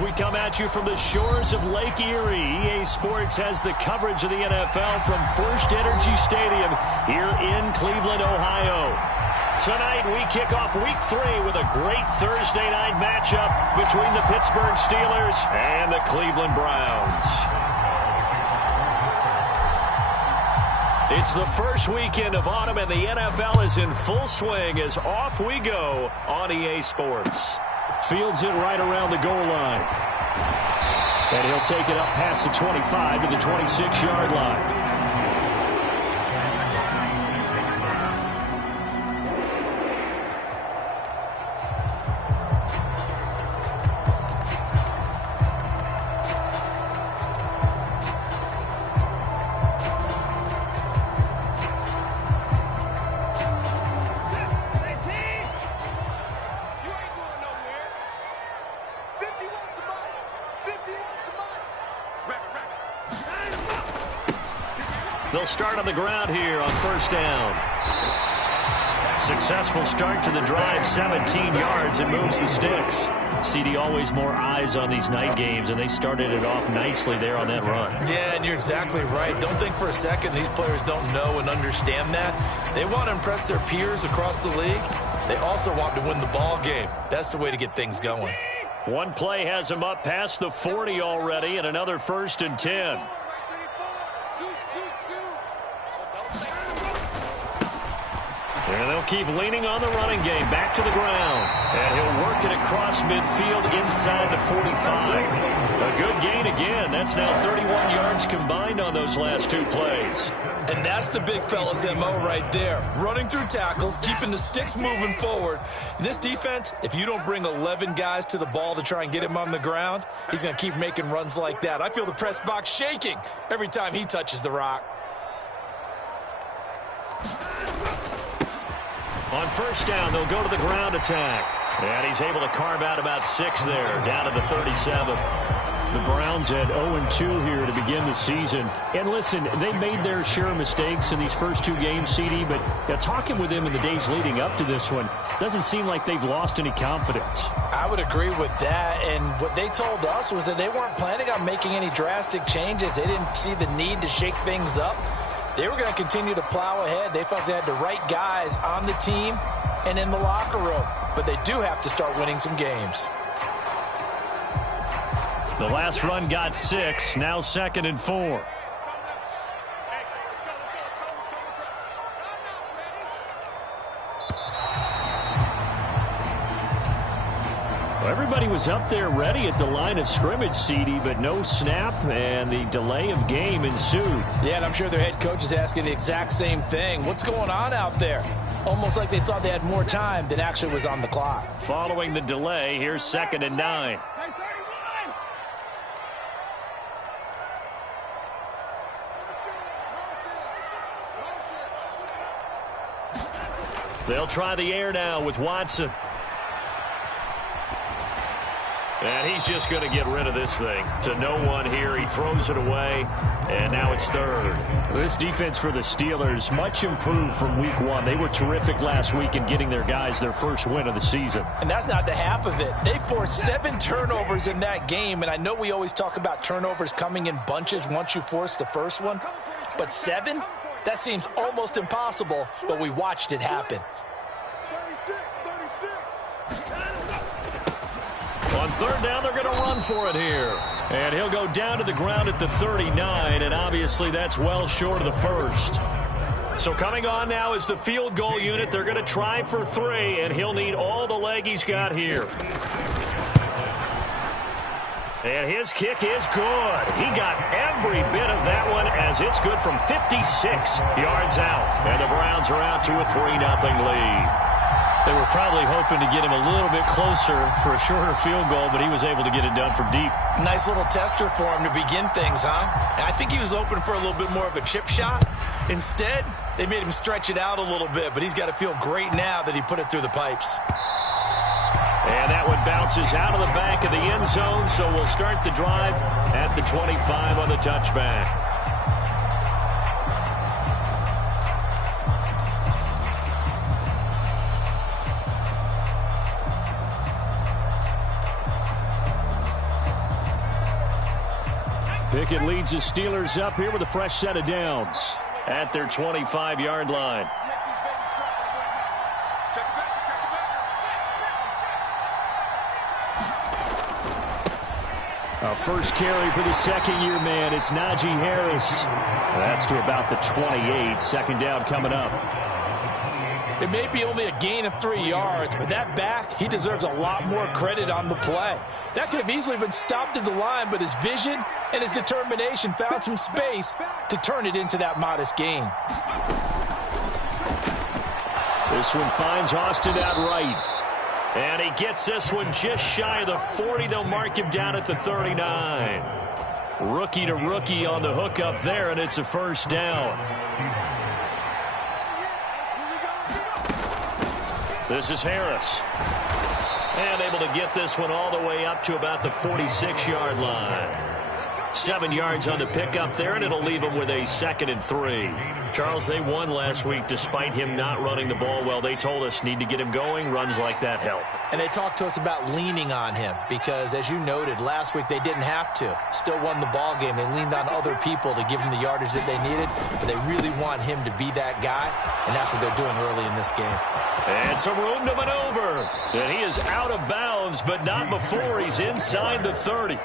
We come at you from the shores of Lake Erie. EA Sports has the coverage of the NFL from First Energy Stadium here in Cleveland, Ohio. Tonight, we kick off Week 3 with a great Thursday night matchup between the Pittsburgh Steelers and the Cleveland Browns. It's the first weekend of autumn, and the NFL is in full swing as off we go on EA Sports. Fields it right around the goal line. And he'll take it up past the 25 to the 26-yard line. They'll start on the ground here on first down. Successful start to the drive, 17 yards, and moves the sticks. CD, always more eyes on these night games, and they started it off nicely there on that run. Yeah, and you're exactly right. Don't think for a second these players don't know and understand that. They want to impress their peers across the league. They also want to win the ball game. That's the way to get things going. One play has them up past the 40 already, and another 1st and 10. And they'll keep leaning on the running game. Back to the ground. And he'll work it across midfield inside the 45. A good gain again. That's now 31 yards combined on those last 2 plays. And that's the big fella's MO right there. Running through tackles, keeping the sticks moving forward. In this defense, if you don't bring 11 guys to the ball to try and get him on the ground, he's going to keep making runs like that. I feel the press box shaking every time he touches the rock. On first down, they'll go to the ground attack. And he's able to carve out about 6 there, down to the 37. The Browns had 0-2 here to begin the season. And listen, they made their share of mistakes in these first 2 games, CD, but talking with them in the days leading up to this one, doesn't seem like they've lost any confidence. I would agree with that, and what they told us was that they weren't planning on making any drastic changes. They didn't see the need to shake things up. They were going to continue to plow ahead. They felt they had the right guys on the team and in the locker room. But they do have to start winning some games. The last run got 6. Now 2nd and 4. Everybody was up there ready at the line of scrimmage, CD, but no snap, and the delay of game ensued. Yeah, and I'm sure their head coach is asking the exact same thing. What's going on out there? Almost like they thought they had more time than actually was on the clock. Following the delay, here's 2nd and 9. They'll try the air now with Watson. And he's just going to get rid of this thing. To no one here. He throws it away. And now it's 3rd. This defense for the Steelers, much improved from week 1. They were terrific last week in getting their guys their first win of the season. And that's not the half of it. They forced 7 turnovers in that game. And I know we always talk about turnovers coming in bunches once you force the first one. But 7? That seems almost impossible. But we watched it happen. On 3rd down, they're going to run for it here. And he'll go down to the ground at the 39, and obviously that's well short of the 1st. So coming on now is the field goal unit. They're going to try for 3, and he'll need all the leg he's got here. And his kick is good. He got every bit of that one as it's good from 56 yards out. And the Browns are out to a 3-0 lead. They were probably hoping to get him a little bit closer for a shorter field goal, but he was able to get it done from deep. Nice little tester for him to begin things, huh? I think he was open for a little bit more of a chip shot. Instead, they made him stretch it out a little bit, but he's got to feel great now that he put it through the pipes. And that one bounces out of the back of the end zone, so we'll start the drive at the 25 on the touchback. Pickett leads the Steelers up here with a fresh set of downs at their 25-yard line. A first carry for the second-year man. It's Najee Harris. That's to about the 28. Second down coming up. It may be only a gain of 3 yards, but that back, he deserves a lot more credit on the play. That could have easily been stopped at the line, but his vision and his determination found some space to turn it into that modest gain. This one finds Austin out right. And he gets this one just shy of the 40. They'll mark him down at the 39. Rookie to rookie on the hook up there, and it's a first down. This is Harris. And able to get this one all the way up to about the 46-yard line. 7 yards on the pickup there, and it'll leave them with a 2nd and 3. Charles, they won last week despite him not running the ball well. They told us need to get him going. Runs like that help. And they talked to us about leaning on him because, as you noted, last week they didn't have to. Still won the ball game. They leaned on other people to give them the yardage that they needed, but they really want him to be that guy, and that's what they're doing early in this game. And some room to maneuver. And he is out of bounds, but not before he's inside the 30.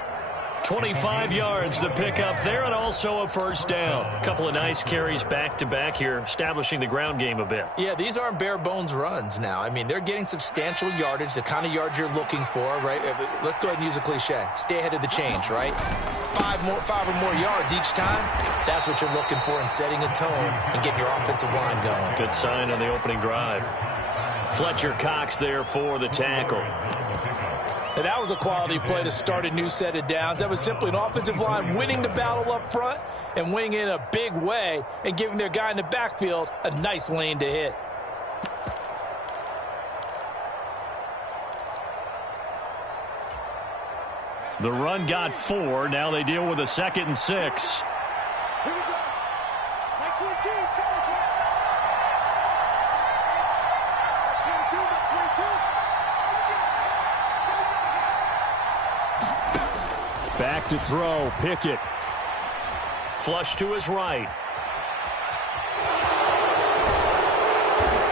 25 yards to pick up there, and also a first down. A couple of nice carries back-to-back here, establishing the ground game a bit. Yeah, these aren't bare-bones runs now. I mean, they're getting substantial yardage, the kind of yards you're looking for, right? Let's go ahead and use a cliche. Stay ahead of the change, right? Five or more yards each time. That's what you're looking for in setting a tone and getting your offensive line going. Good sign on the opening drive. Fletcher Cox there for the tackle. And that was a quality play to start a new set of downs. That was simply an offensive line winning the battle up front and winning in a big way and giving their guy in the backfield a nice lane to hit. The run got 4. Now they deal with a 2nd and 6. Here we go. 22 is coming to 22, 22. Back to throw. Pickett. Flush to his right.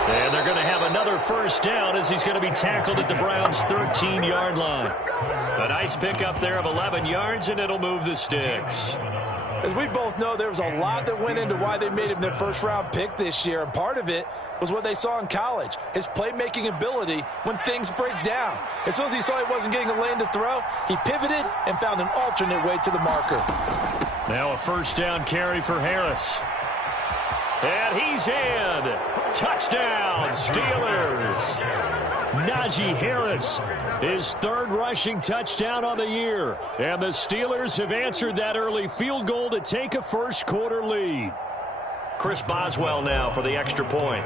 And they're going to have another first down as he's going to be tackled at the Browns' 13-yard line. A nice pickup there of 11 yards, and it'll move the sticks. As we both know, there was a lot that went into why they made him their first-round pick this year, and part of it was what they saw in college, his playmaking ability when things break down. As soon as he saw he wasn't getting a lane to throw, he pivoted and found an alternate way to the marker. Now a first down carry for Harris. And he's in. Touchdown, Steelers. Najee Harris, his 3rd rushing touchdown on the year. And the Steelers have answered that early field goal to take a first-quarter lead. Chris Boswell now for the extra point.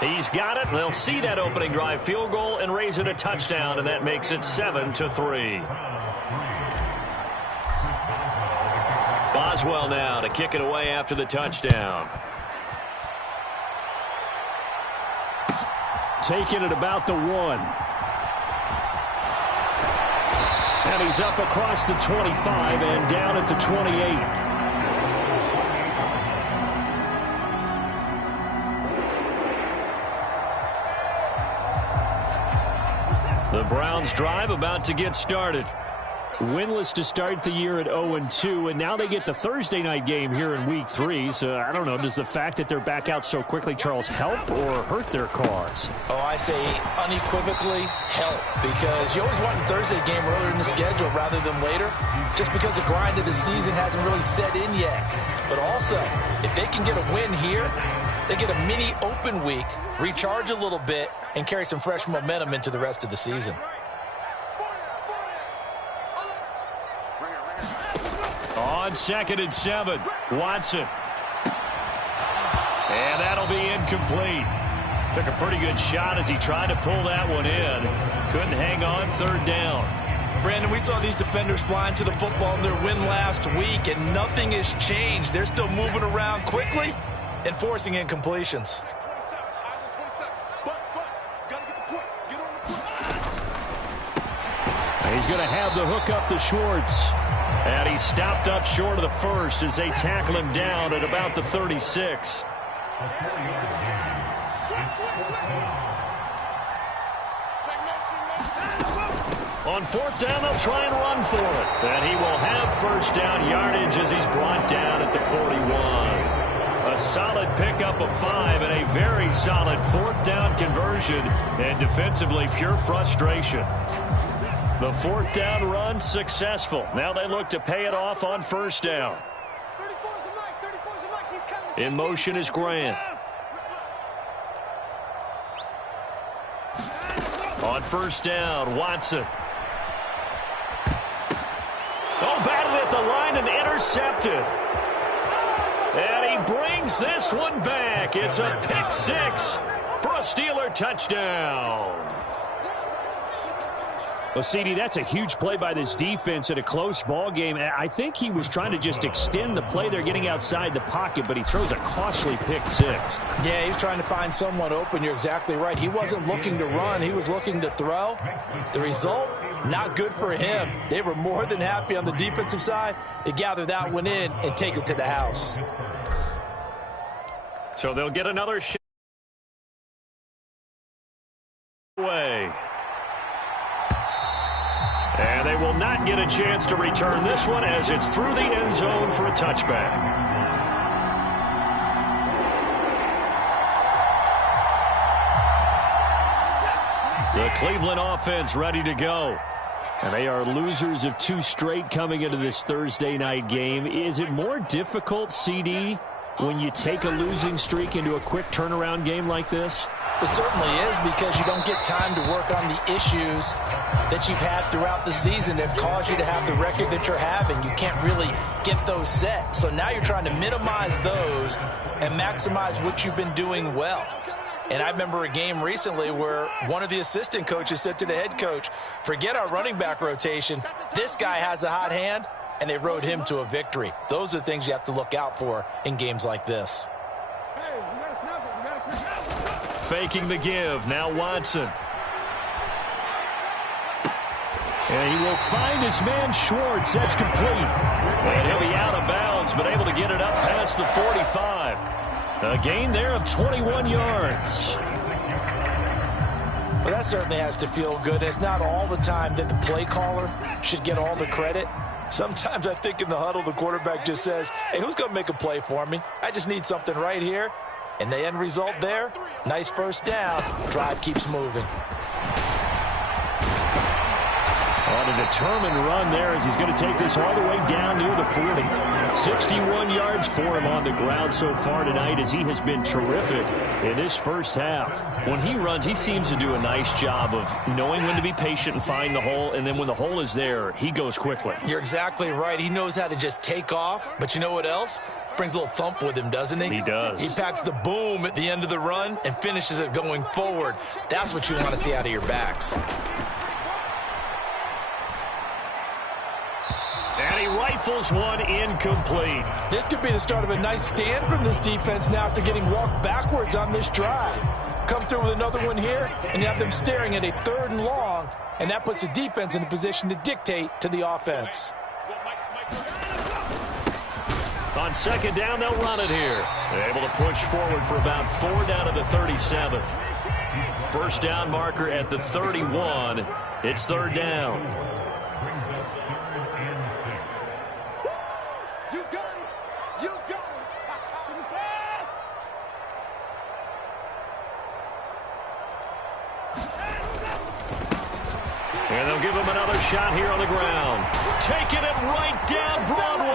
He's got it. They'll see that opening drive field goal and raise it a touchdown, and that makes it 7-3. Boswell now to kick it away after the touchdown. Taking it about the 1. And he's up across the 25 and down at the 28. The Browns drive about to get started. Winless to start the year at 0-2, and now they get the Thursday night game here in Week 3. So, I don't know, does the fact that they're back out so quickly, Charles, help or hurt their cause? Oh, I say unequivocally help, because you always want a Thursday game earlier in the schedule rather than later, just because the grind of the season hasn't really set in yet. But also, if they can get a win here, they get a mini open week, recharge a little bit, and carry some fresh momentum into the rest of the season. On 2nd and 7, Watson. And that'll be incomplete. Took a pretty good shot as he tried to pull that one in. Couldn't hang on, 3rd down. Brandon, we saw these defenders flying to the football in their win last week, and nothing has changed. They're still moving around quickly and forcing incompletions. going to have the hook up to Schwartz. And he stopped up short of the first as they tackle him down at about the 36. On fourth down, they'll try and run for it. And he will have first down yardage as he's brought down at the 41. A solid pickup of 5 and a very solid fourth down conversion. And defensively, pure frustration. The fourth down run successful. Now they look to pay it off on first down. In motion is Grant. On first down, Watson. Oh, batted at the line and intercepted. And he brings this one back. It's a pick 6 for a Steeler touchdown. Well, CD, that's a huge play by this defense in a close ball game. I think he was trying to just extend the play. They're getting outside the pocket, but he throws a costly pick 6. Yeah, he's trying to find someone open. You're exactly right. He wasn't looking to run. He was looking to throw. The result, not good for him. They were more than happy on the defensive side to gather that one in and take it to the house. So they'll get another shot away. And they will not get a chance to return this one as it's through the end zone for a touchback. The Cleveland offense ready to go. And they are losers of 2 straight coming into this Thursday night game. Is it more difficult, CD, when you take a losing streak into a quick turnaround game like this? It certainly is, because you don't get time to work on the issues that you've had throughout the season that have caused you to have the record that you're having. You can't really get those set. So now you're trying to minimize those and maximize what you've been doing well. And I remember a game recently where one of the assistant coaches said to the head coach, forget our running back rotation. This guy has a hot hand, and they rode him to a victory. Those are the things you have to look out for in games like this. Faking the give. Now Watson. And he will find his man Schwartz. That's complete. And he'll be out of bounds, but able to get it up past the 45. A gain there of 21 yards. Well, that certainly has to feel good. It's not all the time that the play caller should get all the credit. Sometimes I think in the huddle, the quarterback just says, hey, who's going to make a play for me? I just need something right here. And the end result there, nice first down. Drive keeps moving. On a determined run there as he's going to take this all the way down near the 40. 61 yards for him on the ground so far tonight as he has been terrific in this first half. When he runs, he seems to do a nice job of knowing when to be patient and find the hole, and then when the hole is there, he goes quickly. You're exactly right. He knows how to just take off, but you know what else? Brings a little thump with him, doesn't he? He does. He packs the boom at the end of the run and finishes it going forward. That's what you want to see out of your backs. And he rifles one incomplete. This could be the start of a nice stand from this defense now after getting walked backwards on this drive. Come through with another one here, and you have them staring at a 3rd and long, and that puts the defense in a position to dictate to the offense. On second down, they'll run it here. They're able to push forward for about 4 down to the 37. First down marker at the 31. It's 3rd down. You got it. You got it. And they'll give him another shot here on the ground. Taking it right down Broadway.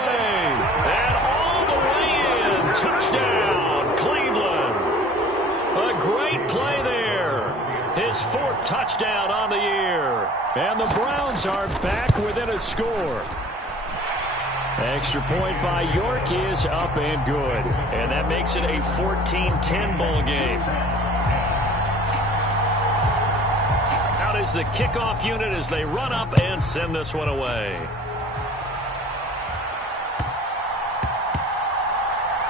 And all the way in. Touchdown, Cleveland. A great play there. His 4th touchdown on the year. And the Browns are back within a score. Extra point by York is up and good. And that makes it a 14-10 ball game. Out is the kickoff unit as they run up and send this one away.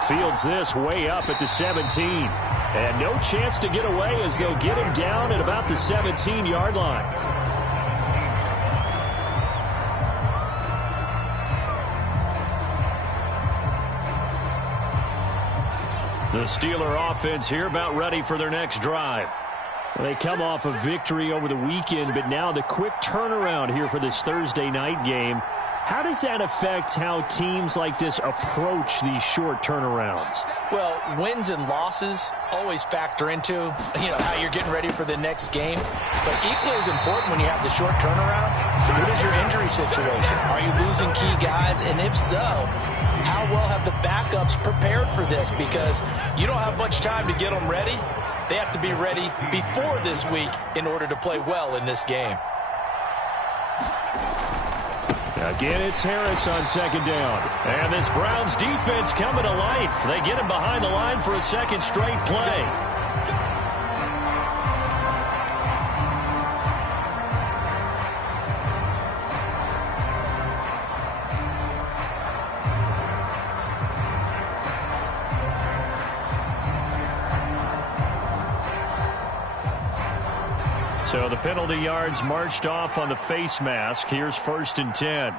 Fields this way up at the 17. And no chance to get away as they'll get him down at about the 17-yard line. The Steeler offense here about ready for their next drive. Well, they come off a victory over the weekend, but now the quick turnaround here for this Thursday night game. How does that affect how teams like this approach these short turnarounds? Well, wins and losses always factor into, how you're getting ready for the next game. But equally as important when you have the short turnaround, what is your injury situation? Are you losing key guys? And if so, how well have the backups prepared for this? Because you don't have much time to get them ready. They have to be ready before this week in order to play well in this game. Again, it's Harris on second down. And this Browns defense coming to life. They get him behind the line for a second straight play. So the penalty yards marched off on the face mask. Here's 1st and 10.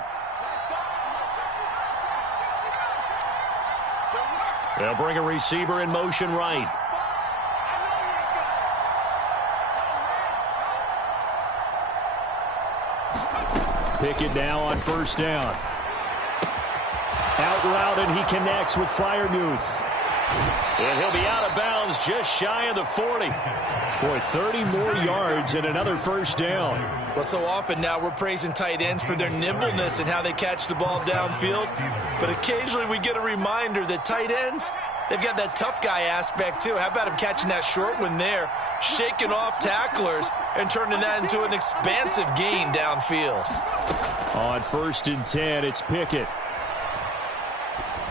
They'll bring a receiver in motion right. Pickett now on 1st down. Out route, and he connects with Freiermuth. And he'll be out of bounds just shy of the 40. Boy, 30 more yards and another 1st down. Well, so often now we're praising tight ends for their nimbleness and how they catch the ball downfield. But occasionally we get a reminder that tight ends, they've got that tough guy aspect too. How about him catching that short one there, shaking off tacklers, and turning that into an expansive gain downfield? On 1st and 10, it's Pickett.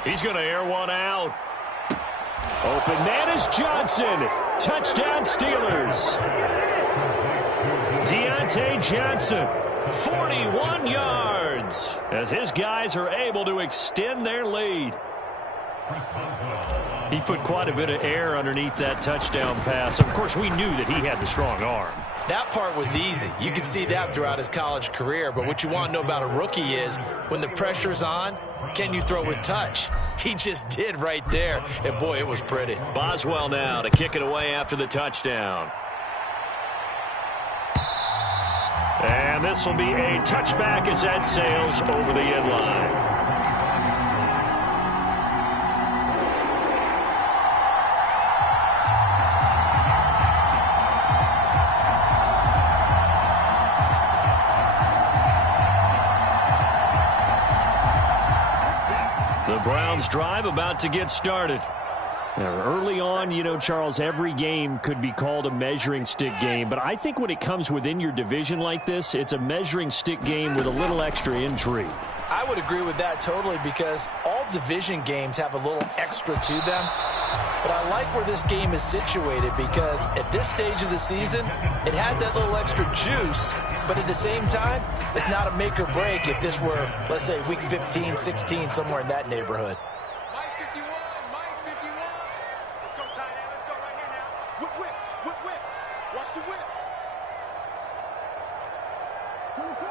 He's going to air one out. Open man is Johnson. Touchdown Steelers. Deontay Johnson, 41 yards, as his guys are able to extend their lead. He put quite a bit of air underneath that touchdown pass. Of course, we knew that he had the strong arm. That part was easy. You could see that throughout his college career. But what you want to know about a rookie is when the pressure's on, can you throw with touch? He just did right there. And, boy, it was pretty. Boswell now to kick it away after the touchdown. And this will be a touchback as that sails over the end line. The Browns drive about to get started. Now, early on, Charles, every game could be called a measuring stick game. But I think when it comes within your division like this, it's a measuring stick game with a little extra intrigue. I would agree with that totally because all division games have a little extra to them. But I like where this game is situated because at this stage of the season, it has that little extra juice. But at the same time, it's not a make or break if this were, let's say, week 15, 16, somewhere in that neighborhood. Mike 51, Mike 51. Let's go, tight end. Let's go right here now. Whip, whip, whip, whip. Watch the whip. 24.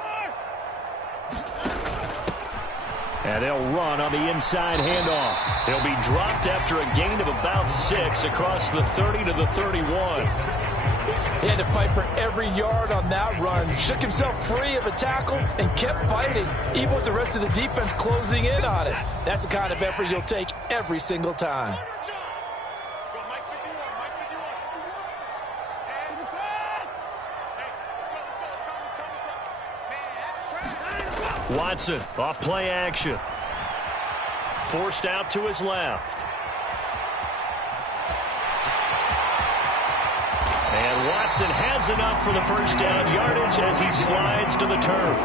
And they'll run on the inside handoff. He'll be dropped after a gain of about 6 across the 30 to the 31. He had to fight for every yard on that run. Shook himself free of a tackle and kept fighting, even with the rest of the defense closing in on it. That's the kind of effort you'll take every single time. Go, Mike 51, Mike 51. Hey, let's go. Man, that's trash. Watson off play action. Forced out to his left. And Watson has enough for the first down yardage as he slides to the turf.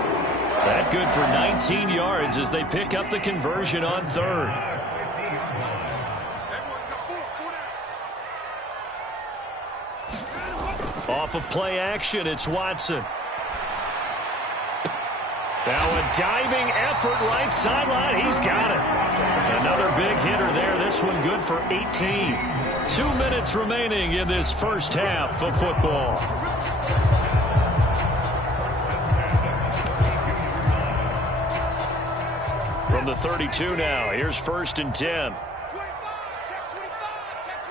That good for 19 yards as they pick up the conversion on 3rd. Off of play action, it's Watson. Now a diving effort right sideline. He's got it. Another big hitter there. This one good for 18. 2 minutes remaining in this first half of football. From the 32 now, here's 1st and 10. 25, check 25, check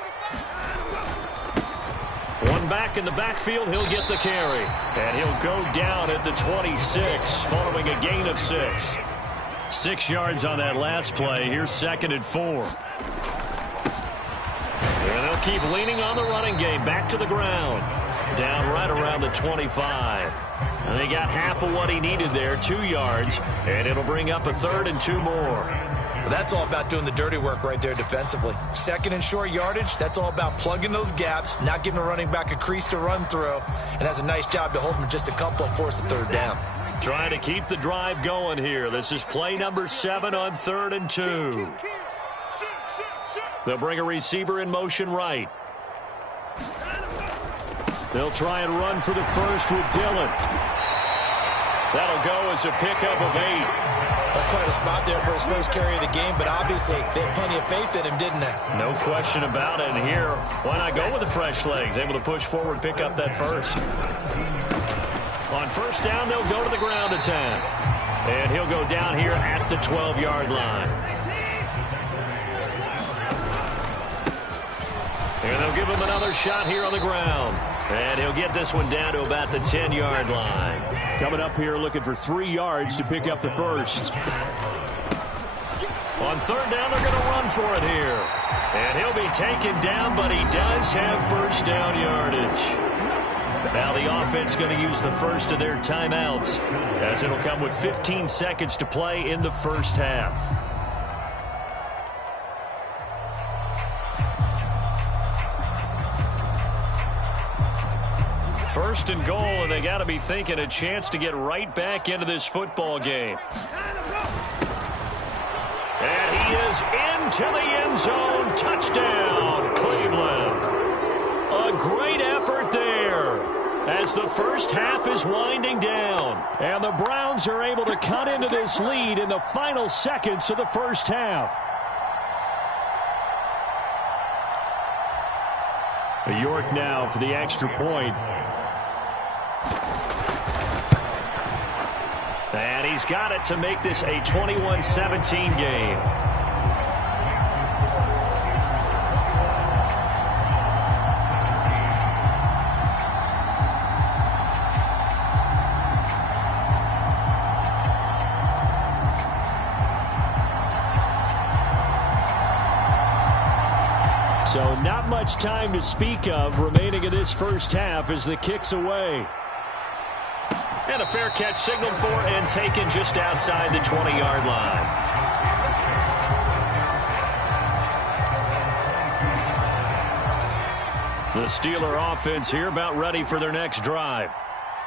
him back in the backfield. He'll get the carry. And he'll go down at the 26 following a gain of 6. 6 yards on that last play. Here's 2nd and 4. And they'll keep leaning on the running game. Back to the ground. Down right around the 25. And they got half of what he needed there, 2 yards. And it'll bring up a 3rd and 2 more. Well, that's all about doing the dirty work right there defensively. 2nd and short yardage, that's all about plugging those gaps, not giving a running back a crease to run through, and has a nice job to hold him just a couple and force a 3rd down. Trying to keep the drive going here. This is play number 7 on 3rd and 2. They'll bring a receiver in motion right. They'll try and run for the first with Dillon. That'll go as a pickup of 8. That's quite a spot there for his first carry of the game, but obviously they had plenty of faith in him, didn't they? No question about it. And here, why not go with the fresh legs? Able to push forward, pick up that first. On first down, they'll go to the ground attack. And he'll go down here at the 12-yard line. And they'll give him another shot here on the ground. And he'll get this one down to about the 10-yard line. Coming up here looking for 3 yards to pick up the first. On 3rd down, they're going to run for it here. And he'll be taken down, but he does have first down yardage. Now the offense going to use the first of their timeouts, as it'll come with 15 seconds to play in the first half. First and goal, and they got to be thinking a chance to get right back into this football game. And he is into the end zone. Touchdown, Cleveland. A great effort there as the first half is winding down. And the Browns are able to cut into this lead in the final seconds of the first half. York now for the extra point. And he's got it to make this a 21-17 game. So not much time to speak of remaining in this first half as the kick's away. And a fair catch signaled for and taken just outside the 20-yard line. The Steeler offense here about ready for their next drive.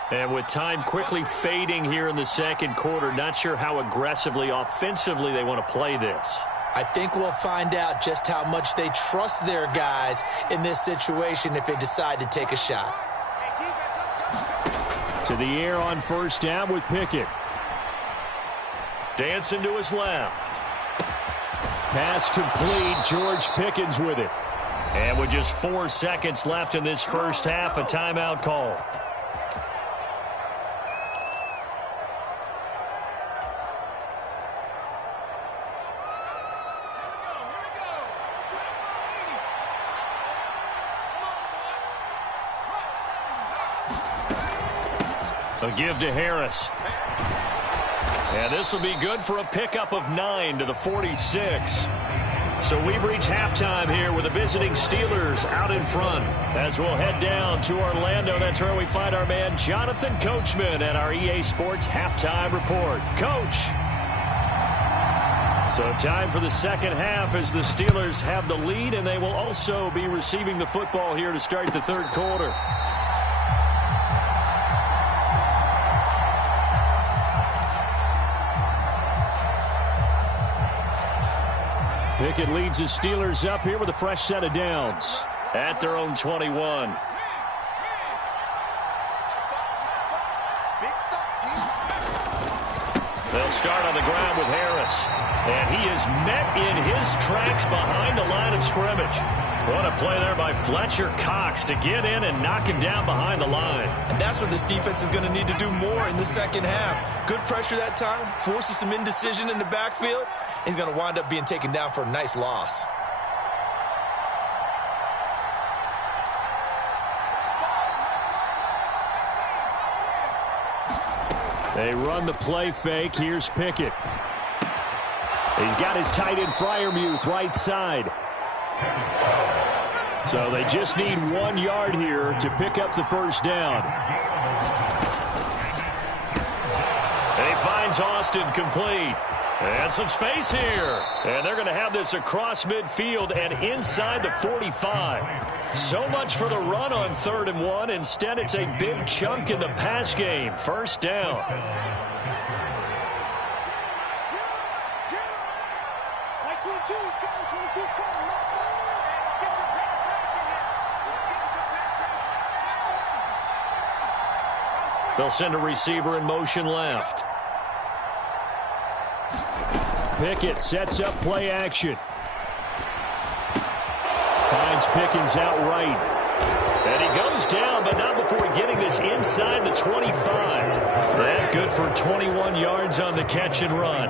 And with time quickly fading here in the second quarter, not sure how aggressively, offensively they want to play this. I think we'll find out just how much they trust their guys in this situation if they decide to take a shot. To the air on first down with Pickett. Dancing to his left. Pass complete. George Pickens with it. And with just 4 seconds left in this first half, a timeout call. A give to Harris. And this will be good for a pickup of 9 to the 46. So we've reached halftime here with the visiting Steelers out in front. As we'll head down to Orlando, that's where we find our man Jonathan Coachman at our EA Sports Halftime Report. Coach. So time for the second half as the Steelers have the lead, and they will also be receiving the football here to start the third quarter. Pickett leads his Steelers up here with a fresh set of downs at their own 21. They'll start on the ground with Harris. And he is met in his tracks behind the line of scrimmage. What a play there by Fletcher Cox to get in and knock him down behind the line. And that's what this defense is going to need to do more in the second half. Good pressure that time, forces some indecision in the backfield. He's going to wind up being taken down for a nice loss. They run the play fake. Here's Pickett. He's got his tight end Freiermuth right side. So they just need 1 yard here to pick up the first down. He finds Austin complete. And some space here. And they're going to have this across midfield and inside the 45. So much for the run on 3rd and 1. Instead, it's a big chunk in the pass game. First down. They'll send a receiver in motion left. Pickett sets up play action. Finds Pickens out right. And he goes down, but not before getting this inside the 25. That good for 21 yards on the catch and run.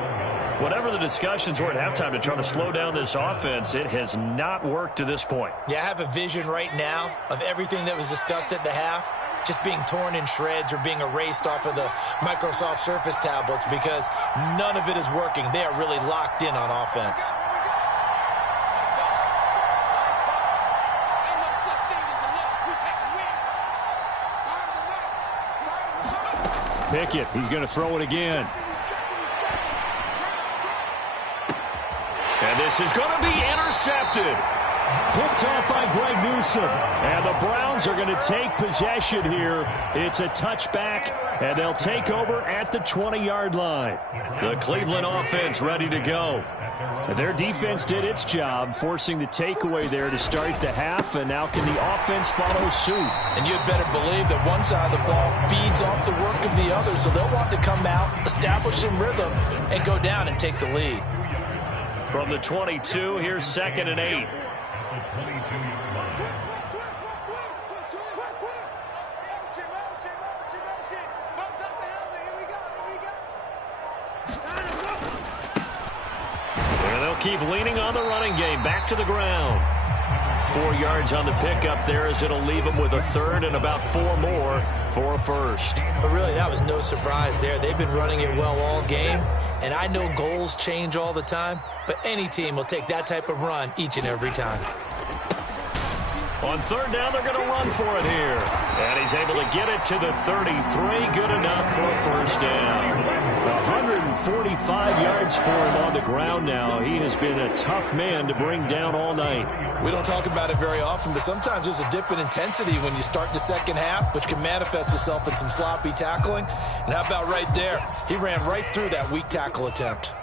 Whatever the discussions were at halftime to try to slow down this offense, it has not worked to this point. Yeah, I have a vision right now of everything that was discussed at the half just being torn in shreds or being erased off of the Microsoft Surface tablets because none of it is working. They are really locked in on offense. Pickett, he's going to throw it again. And this is going to be intercepted. Picked off by Greg Newsome. And the Browns are going to take possession here. It's a touchback, and they'll take over at the 20-yard line. The Cleveland offense ready to go. Their defense did its job, forcing the takeaway there to start the half, and now can the offense follow suit? And you'd better believe that one side of the ball feeds off the work of the other, so they'll want to come out, establish some rhythm, and go down and take the lead. From the 22, here's 2nd and 8. And they'll keep leaning on the running game. Back to the ground. 4 yards on the pickup there as it'll leave them with a 3rd and about 4 more for a 1st. But really, that was no surprise there. They've been running it well all game. And I know goals change all the time, but any team will take that type of run each and every time. On 3rd down, they're going to run for it here. And he's able to get it to the 33. Good enough for a 1st down. 145 yards for him on the ground now. He has been a tough man to bring down all night. We don't talk about it very often, but sometimes there's a dip in intensity when you start the second half, which can manifest itself in some sloppy tackling. And how about right there? He ran right through that weak tackle attempt.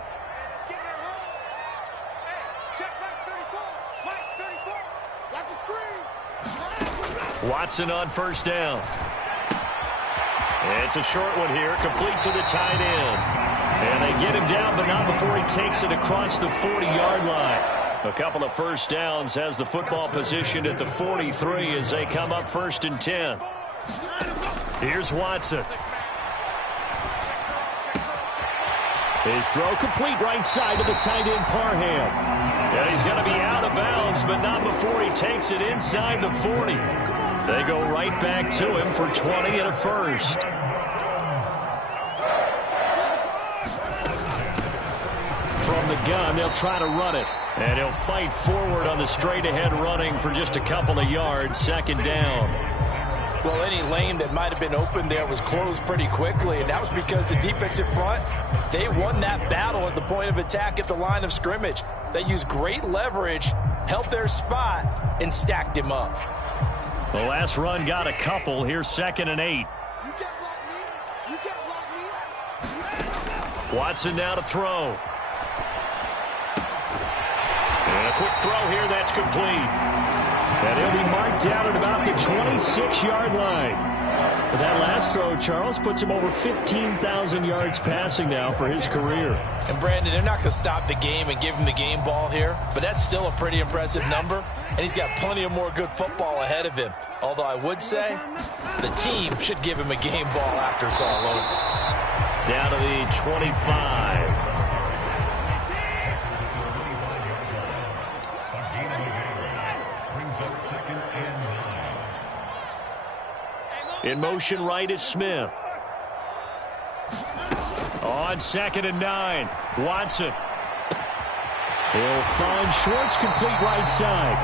Watson on 1st down. It's a short one here, complete to the tight end. And they get him down, but not before he takes it across the 40-yard line. A couple of 1st downs, has the football positioned at the 43 as they come up 1st and 10. Here's Watson. His throw complete right side to the tight end Parham. And he's going to be out of bounds, but not before he takes it inside the 40. They go right back to him for 20 and a 1st. From the gun, they'll try to run it. And he'll fight forward on the straight-ahead running for just a couple of yards. 2nd down. Well, any lane that might have been open there was closed pretty quickly, and that was because the defensive front, they won that battle at the point of attack at the line of scrimmage. They used great leverage, held their spot, and stacked him up. The last run got a couple. Here's 2nd and 8. Watson now to throw. And a quick throw here, that's complete. And he'll be marked down at about the 26-yard line. But that last throw, Charles, puts him over 15,000 yards passing now for his career. And, Brandon, they're not going to stop the game and give him the game ball here, but that's still a pretty impressive number, and he's got plenty of more good football ahead of him. Although I would say the team should give him a game ball after it's all over. Down to the 25. In motion right is Smith. On 2nd and 9, Watson. He'll find Schwartz complete right side.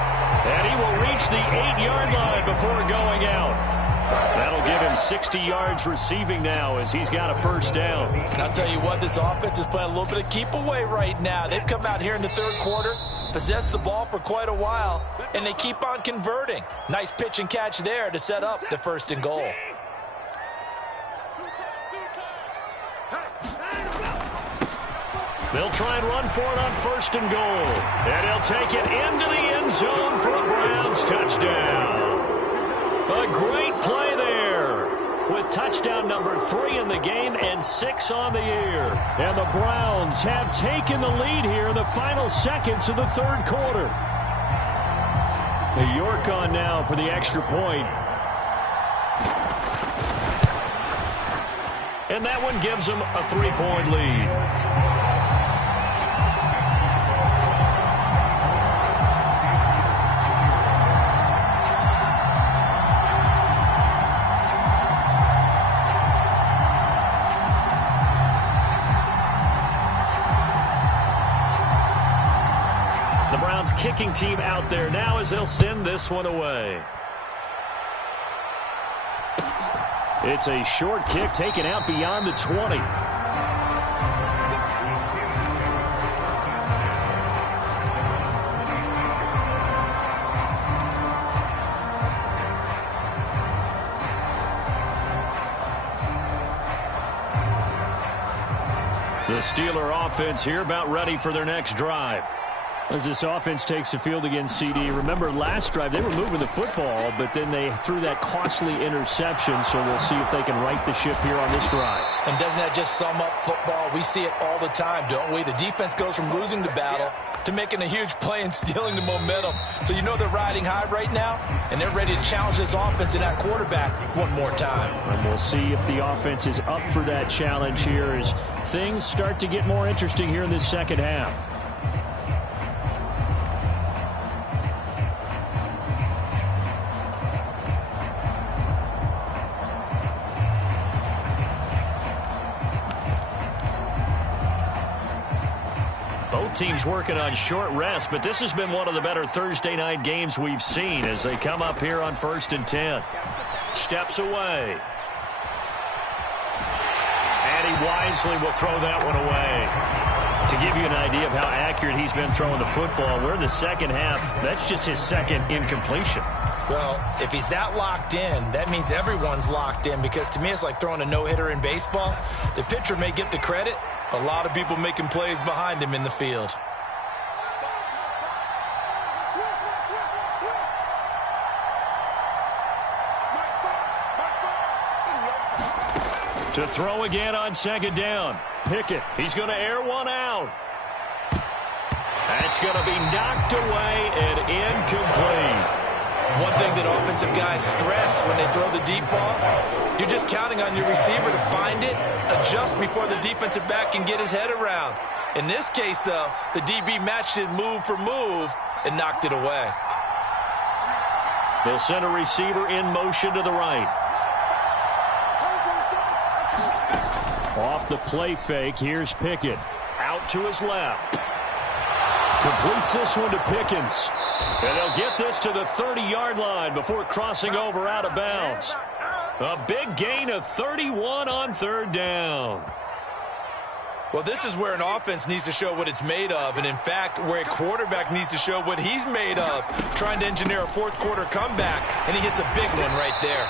And he will reach the 8-yard line before going out. That'll give him 60 yards receiving now as he's got a first down. And I'll tell you what, this offense is playing a little bit of keep away right now. They've come out here in the third quarter, possessed the ball for quite a while, and they keep on converting. Nice pitch and catch there to set up the 1st and goal. They'll try and run for it on 1st and goal. And he'll take it into the end zone for a Browns touchdown. A great play there with touchdown number 3 in the game and 6 on the year. And the Browns have taken the lead here in the final seconds of the third quarter. York on now for the extra point. And that one gives them a 3-point lead. Kicking team out there now as they'll send this one away. It's a short kick taken out beyond the 20. The Steeler offense here about ready for their next drive. As this offense takes the field against CD, remember last drive they were moving the football, but then they threw that costly interception, so we'll see if they can right the ship here on this drive. And doesn't that just sum up football? We see it all the time, don't we? The defense goes from losing the battle to making a huge play and stealing the momentum. So you know they're riding high right now, and they're ready to challenge this offense and that quarterback one more time. And we'll see if the offense is up for that challenge here as things start to get more interesting here in this second half. Teams working on short rest, but this has been one of the better Thursday night games we've seen as they come up here on 1st and 10. Steps away. And he wisely will throw that one away. To give you an idea of how accurate he's been throwing the football, we're in the second half. That's just his second incompletion. Well, if he's that locked in, that means everyone's locked in, because to me it's like throwing a no-hitter in baseball. The pitcher may get the credit, a lot of people making plays behind him in the field. To throw again on 2nd down. Pickett, he's going to air one out. That's going to be knocked away and incomplete. One thing that offensive guys stress when they throw the deep ball, you're just counting on your receiver to find it, adjust before the defensive back can get his head around. In this case, though, the DB matched it move for move and knocked it away. They'll send a receiver in motion to the right. Off the play fake, here's Pickett. Out to his left. Completes this one to Pickens. And they'll get this to the 30-yard line before crossing over out of bounds. A big gain of 31 on 3rd down. Well, this is where an offense needs to show what it's made of, and in fact, where a quarterback needs to show what he's made of, trying to engineer a fourth-quarter comeback, and he hits a big one right there.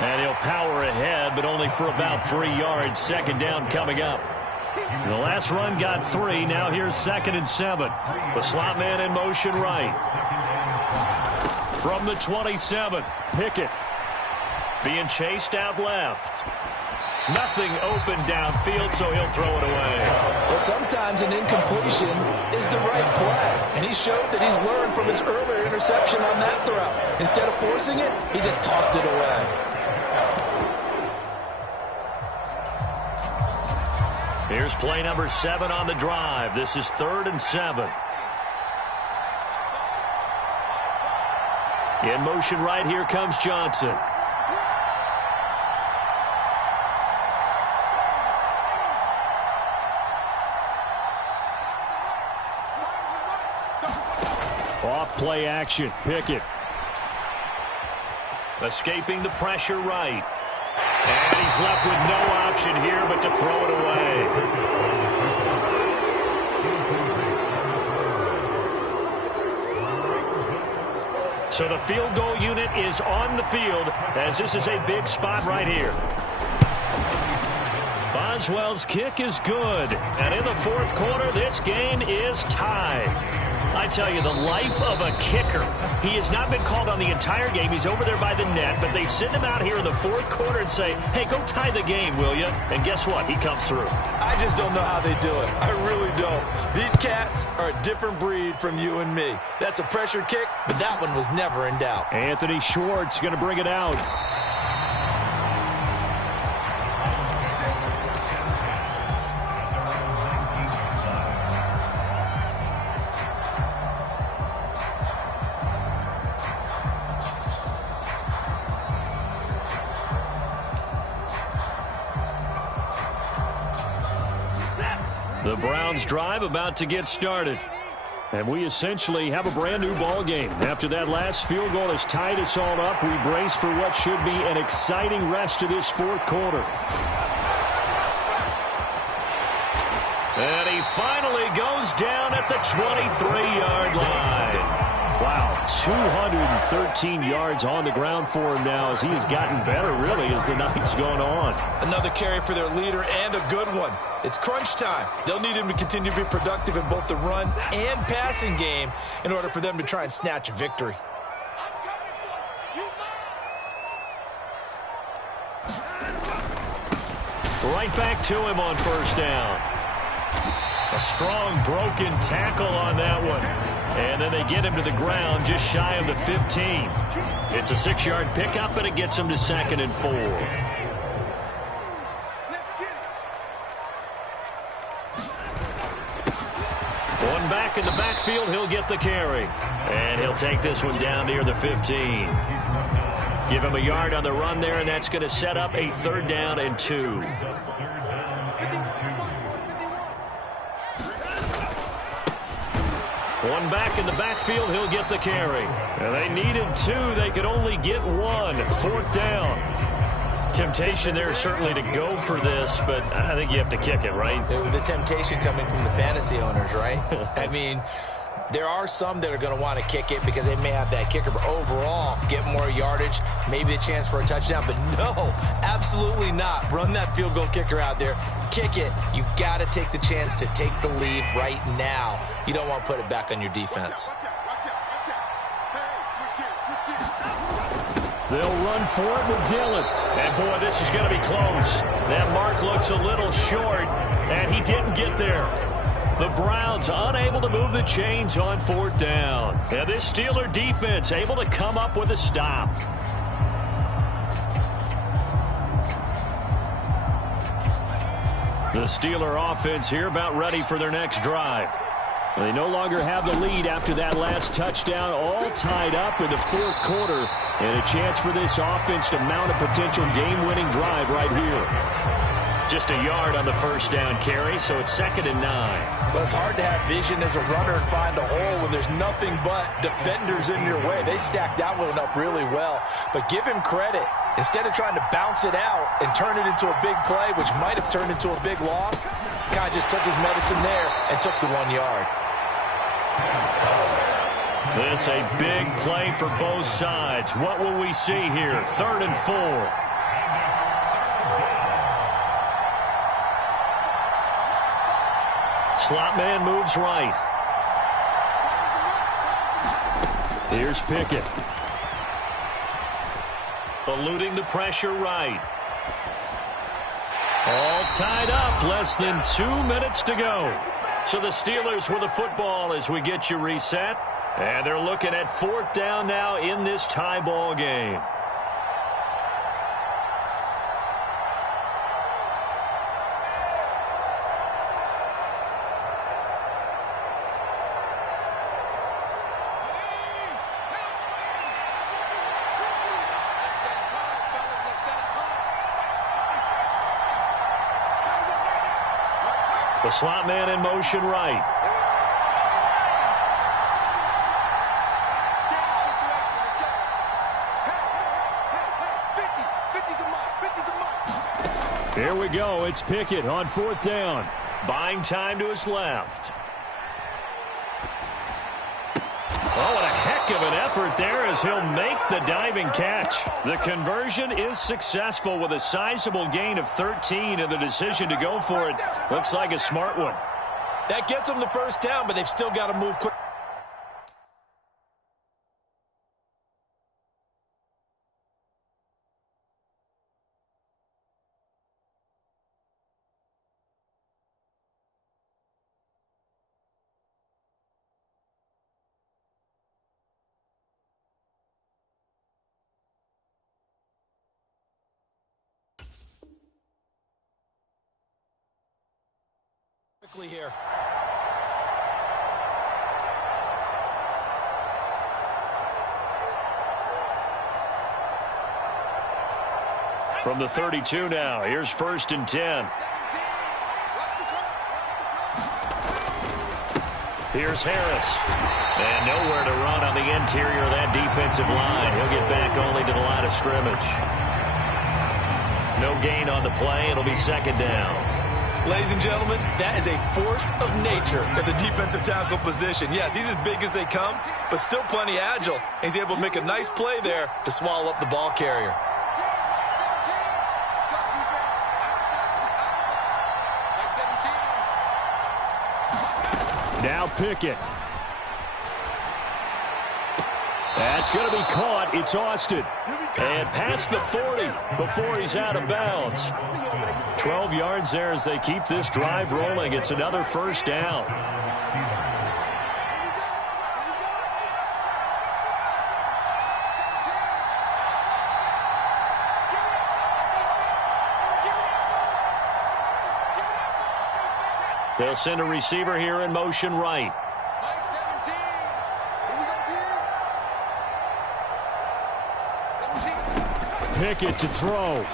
And he'll power ahead, but only for about 3 yards. 2nd down coming up. The last run got 3. Now here's 2nd and 7. The slot man in motion right. From the 27, Pickett being chased out left. Nothing open downfield, so he'll throw it away. Well, sometimes an incompletion is the right play, and he showed that he's learned from his earlier interception on that throw. Instead of forcing it, he just tossed it away. Here's play number 7 on the drive. This is 3rd and 7. In motion right, here comes Johnson. Off play action. Pickett. Escaping the pressure right. And he's left with no option here but to throw it away. So the field goal unit is on the field as this is a big spot right here. Boswell's kick is good. And in the fourth quarter, this game is tied. I tell you, the life of a kicker. He has not been called on the entire game. He's over there by the net, but they send him out here in the fourth quarter and say, hey, go tie the game, will you? And guess what? He comes through. I just don't know how they do it. I really don't. These cats are a different breed from you and me. That's a pressure kick, but that one was never in doubt. Anthony Schwartz going to bring it out. The Browns drive about to get started. And we essentially have a brand new ball game. After that last field goal has tied us all up, we brace for what should be an exciting rest of this fourth quarter. And he finally goes down at the 23-yard line. Wow, 213 yards on the ground for him now as he has gotten better, really, as the night's gone on. Another carry for their leader and a good one. It's crunch time. They'll need him to continue to be productive in both the run and passing game in order for them to try and snatch a victory. Right back to him on first down. A strong broken tackle on that one. And then they get him to the ground just shy of the 15. It's a 6-yard pickup, and it gets him to 2nd and 4. One back in the backfield, he'll get the carry. And he'll take this one down near the 15. Give him a yard on the run there, and that's going to set up a 3rd down and 2. One back in the backfield, he'll get the carry. And they needed 2. They could only get 1. 4th down. Temptation there certainly to go for this, but I think you have to kick it, right? The temptation coming from the fantasy owners, right? I mean, there are some that are going to want to kick it because they may have that kicker, but overall, get more yardage, maybe a chance for a touchdown. But no, absolutely not. Run that field goal kicker out there. Kick it. You got to take the chance to take the lead right now. You don't want to put it back on your defense. They'll run for it with Dillon. And, boy, this is going to be close. That mark looks a little short, and he didn't get there. The Browns unable to move the chains on 4th down. And this Steeler defense able to come up with a stop. The Steeler offense here about ready for their next drive. They no longer have the lead after that last touchdown, all tied up in the fourth quarter. And a chance for this offense to mount a potential game-winning drive right here. Just a yard on the first down carry, so it's 2nd and 9. But it's hard to have vision as a runner and find a hole when there's nothing but defenders in your way. They stacked that one up really well. But give him credit. Instead of trying to bounce it out and turn it into a big play, which might have turned into a big loss, guy just took his medicine there and took the 1 yard. This a big play for both sides. What will we see here? 3rd and 4. Slot man moves right. Here's Pickett. Eluding the pressure right. All tied up. Less than 2 minutes to go. So the Steelers with the football as we get you reset. And they're looking at 4th down now in this tie ball game. The slot man in motion right. Here we go. It's Pickett on 4th down. Buying time to his left. Oh, and a heck of an effort there as he'll make the diving catch. The conversion is successful with a sizable gain of 13, and the decision to go for it looks like a smart one. That gets them the first down, but they've still got to move quick. Here. From the 32 now, here's 1st and 10. Here's Harris. And nowhere to run on the interior of that defensive line. He'll get back only to the line of scrimmage. No gain on the play. It'll be 2nd down. Ladies and gentlemen, that is a force of nature at the defensive tackle position. Yes, he's as big as they come, but still plenty agile. He's able to make a nice play there to swallow up the ball carrier. Now Pickett. That's going to be caught. It's Austin. And past the 40 before he's out of bounds. 12 yards there as they keep this drive rolling. It's another 1st down. They'll send a receiver here in motion right. Pickett to throw.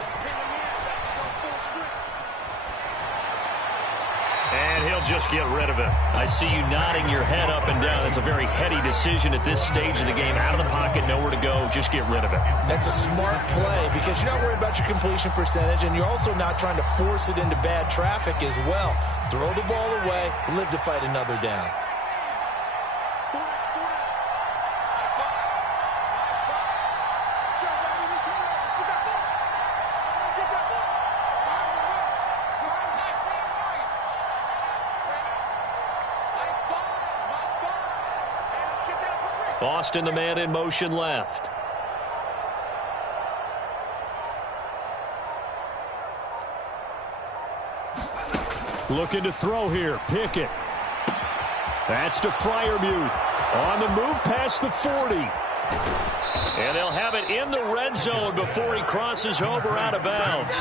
And he'll just get rid of it. I see you nodding your head up and down. That's a very heady decision at this stage of the game. Out of the pocket, nowhere to go. Just get rid of it. That's a smart play because you're not worried about your completion percentage, and you're also not trying to force it into bad traffic as well. Throw the ball away, live to fight another down. Austin, the man in motion left. Looking to throw here. Pickett. That's to Freiermuth. On the move past the 40. And they'll have it in the red zone before he crosses over out of bounds.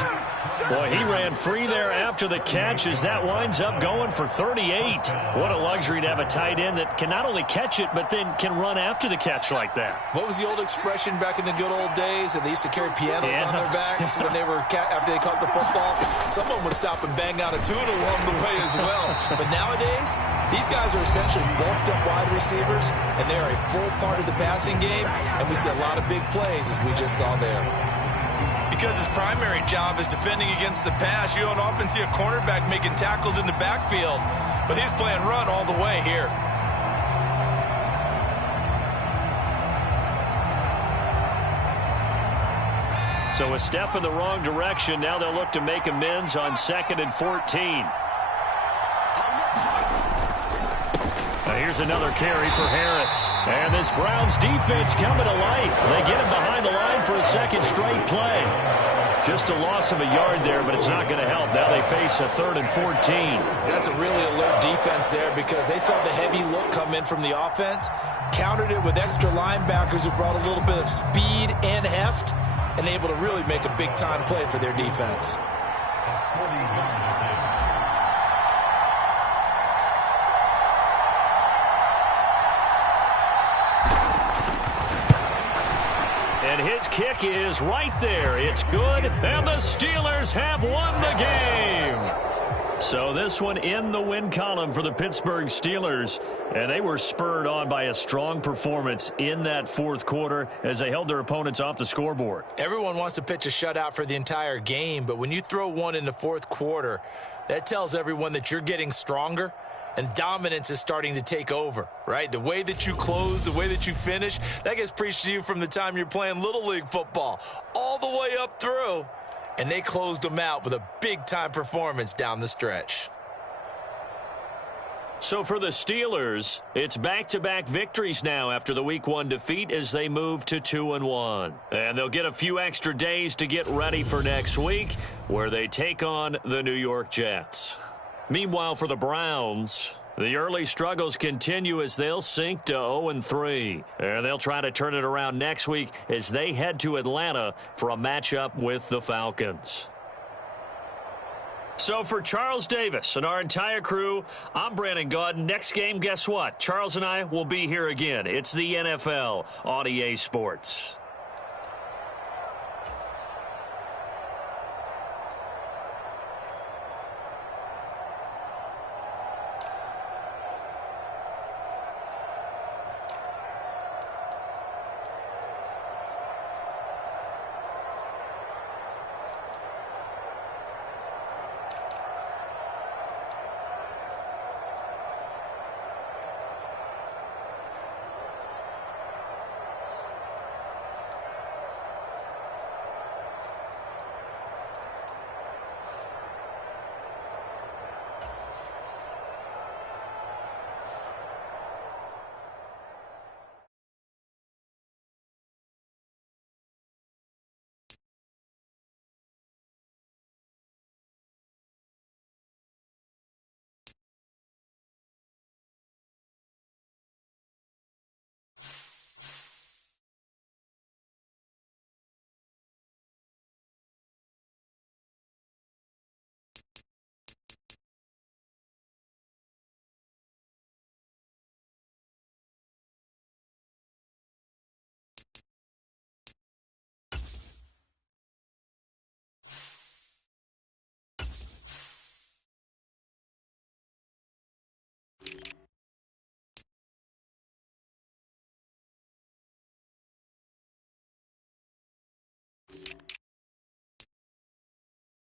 Boy, he ran free there after the catch as that winds up going for 38. What a luxury to have a tight end that can not only catch it, but then can run after the catch like that. What was the old expression back in the good old days? And they used to carry pianos on their backs when they were after they caught the football. Someone would stop and bang out a tune along the way as well. But nowadays, these guys are essentially bulked up wide receivers, and they are a full part of the passing game, and we see a lot of big plays as we just saw there. Because his primary job is defending against the pass, you don't often see a cornerback making tackles in the backfield. But he's playing run all the way here. So a step in the wrong direction. Now they'll look to make amends on 2nd and 14. Here's another carry for Harris. And this Browns defense coming to life. They get him behind the line for a 2nd straight play. Just a loss of a yard there, but it's not going to help. Now they face a 3rd and 14. That's a really alert defense there because they saw the heavy look come in from the offense, countered it with extra linebackers who brought a little bit of speed and heft, and able to really make a big-time play for their defense. And his kick is right there. It's good, and the Steelers have won the game. So this one in the win column for the Pittsburgh Steelers. And they were spurred on by a strong performance in that fourth quarter as they held their opponents off the scoreboard. Everyone wants to pitch a shutout for the entire game, but when you throw one in the fourth quarter, that tells everyone that you're getting stronger and dominance is starting to take over, right? The way that you close, the way that you finish, that gets preached to you from the time you're playing Little League football all the way up through. And they closed them out with a big-time performance down the stretch. So for the Steelers, it's back-to-back victories now after the Week 1 defeat as they move to 2-1. And they'll get a few extra days to get ready for next week, where they take on the New York Jets. Meanwhile, for the Browns, the early struggles continue as they'll sink to 0-3. And they'll try to turn it around next week as they head to Atlanta for a matchup with the Falcons. So for Charles Davis and our entire crew, I'm Brandon Gaudin. Next game, guess what? Charles and I will be here again. It's the NFL on EA Sports.